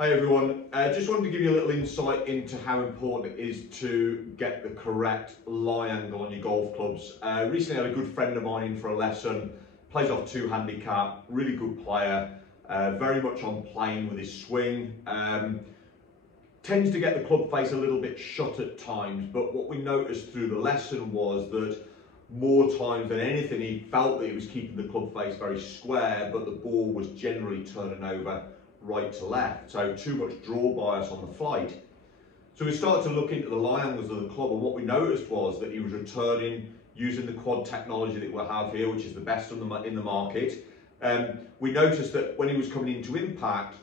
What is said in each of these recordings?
Hi everyone, just wanted to give you a little insight into how important it is to get the correct lie angle on your golf clubs. Recently had a good friend of mine in for a lesson, plays off 2 handicap, really good player, very much on plane with his swing. Tends to get the club face a little bit shut at times, but what we noticed through the lesson was that more times than anything he felt that he was keeping the club face very square, but the ball was generally turning over right to left, so too much draw bias on the flight. So we started to look into the lie angles of the club, and what we noticed was that he was returning using the quad technology that we have here, which is the best in the market. We noticed that when he was coming into impact,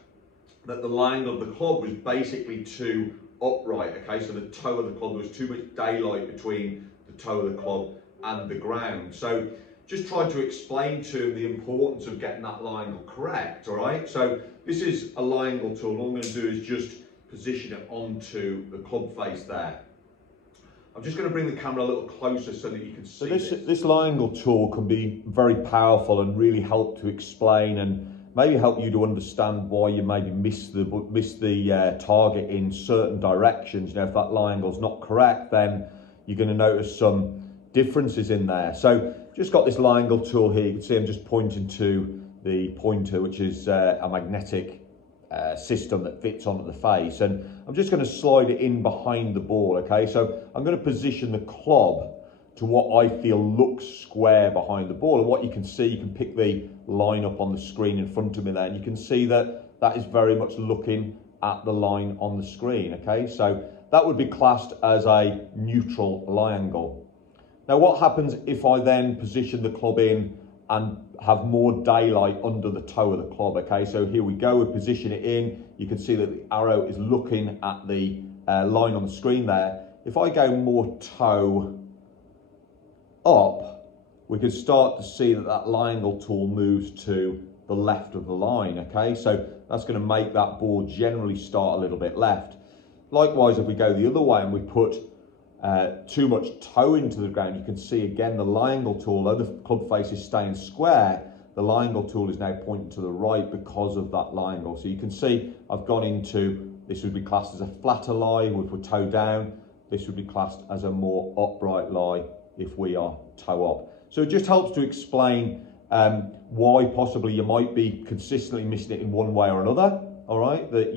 that the lie angle of the club was basically too upright, okay? So the toe of the club, there was too much daylight between the toe of the club and the ground. So just tried to explain to him the importance of getting that lie angle correct, all right? So this is a lie angle tool. All I'm going to do is just position it onto the club face there. I'm just going to bring the camera a little closer so that you can see this lie angle tool can be very powerful and really help to explain and maybe help you to understand why you maybe miss the target in certain directions. You know, if that lie angle's not correct, then you're going to notice some differences in there. So just got this lie angle tool here. You can see I'm just pointing to the pointer, which is a magnetic system that fits onto the face, and I'm just going to slide it in behind the ball. Okay, so I'm going to position the club to what I feel looks square behind the ball, and what you can see, you can pick the line up on the screen in front of me there, and you can see that that is very much looking at the line on the screen. Okay, so that would be classed as a neutral lie angle. Now what happens if I then position the club in and have more daylight under the toe of the club? Okay, so here we go, we position it in, you can see that the arrow is looking at the line on the screen there. If I go more toe up, we can start to see that that lie angle tool moves to the left of the line. Okay, so that's going to make that ball generally start a little bit left. Likewise, if we go the other way and we put too much toe into the ground, you can see again the lie angle tool, although the club face is staying square, the lie angle tool is now pointing to the right because of that lie angle. So you can see I've gone into, this would be classed as a flatter lie if we're toe down, this would be classed as a more upright lie if we are toe up. So it just helps to explain why possibly you might be consistently missing it in one way or another, all right, that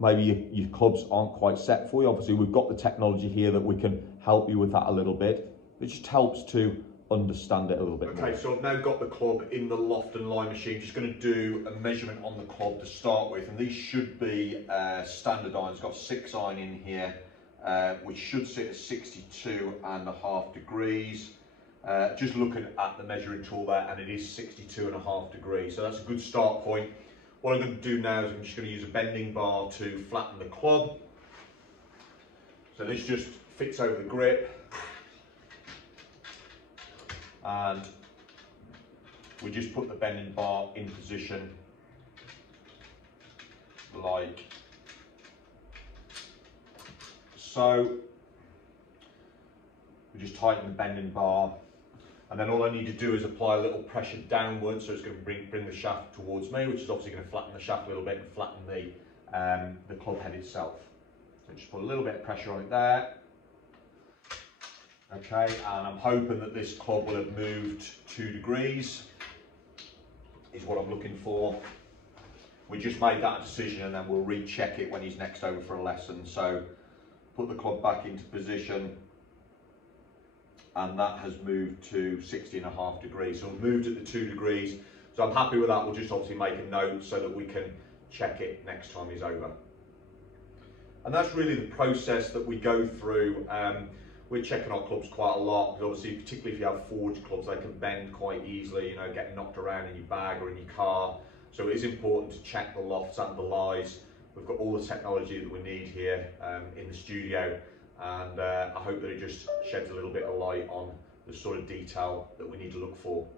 maybe your clubs aren't quite set for you. Obviously, we've got the technology here that we can help you with that a little bit. It just helps to understand it a little bit more. Okay, so I've now got the club in the loft and lie machine. Just going to do a measurement on the club to start with, and these should be standard irons. Got 6 iron in here, which should sit at 62.5 degrees. Just looking at the measuring tool there, and it is 62.5 degrees, so that's a good start point. What I'm going to do now is I'm just going to use a bending bar to flatten the club. So this just fits over the grip, and we just put the bending bar in position like so. We just tighten the bending bar, and then all I need to do is apply a little pressure downwards, so it's going to bring the shaft towards me, which is obviously going to flatten the shaft a little bit and flatten the club head itself. So just put a little bit of pressure on it there. Okay, and I'm hoping that this club will have moved 2 degrees, is what I'm looking for. We just made that decision, and then we'll recheck it when he's next over for a lesson. So put the club back into position, and that has moved to 60.5 degrees. So we've moved at the 2 degrees. So I'm happy with that. We'll just obviously make a note so that we can check it next time he's over. And that's really the process that we go through. We're checking our clubs quite a lot, because obviously, particularly if you have forged clubs, they can bend quite easily, you know, get knocked around in your bag or in your car. So it is important to check the lofts and the lies. We've got all the technology that we need here in the studio. And I hope that it just sheds a little bit of light on the sort of detail that we need to look for.